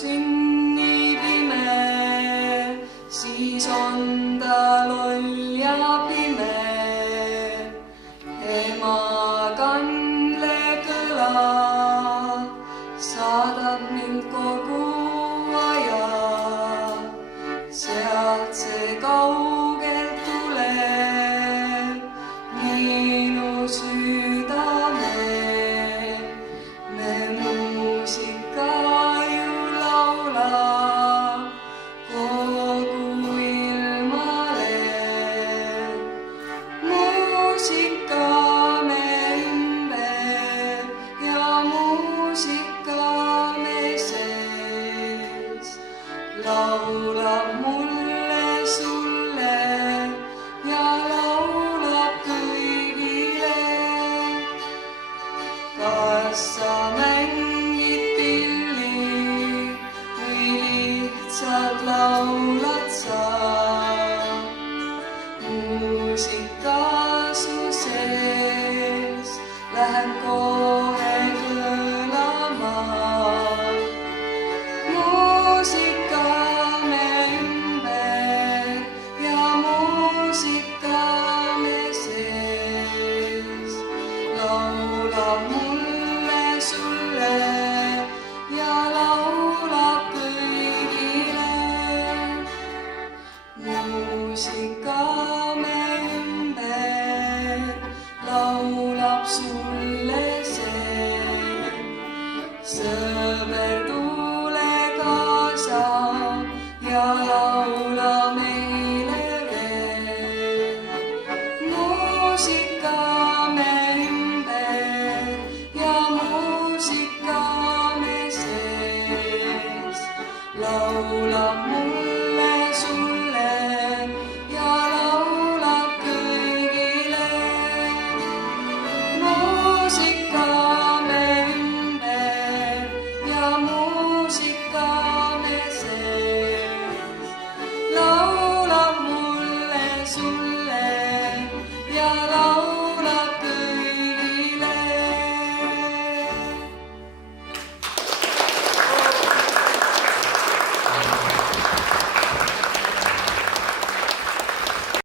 sünnib ime, siis on ta loll ja pime. Ema kandle kõla saadab mind kogu aja, sealt see kaugelt tuleb minu südame. Me muusika ju laulab kogu ilmale, muusika me ümber ja muusika me sees, laulab mulle, sulle ja laulab kõigile. Kas sa mängid pilli või lihtsalt laulad sa? Muusika su sees läheb kohe kõlama. Muusika me ümber ja muusika me sees, laulab mulle, sulle ja laulab kõigile. Muusika me ümber laulab sulle see, sõber tule kaasa ja laula meile veel. Muusika me ümber ja muusika me sees, laulab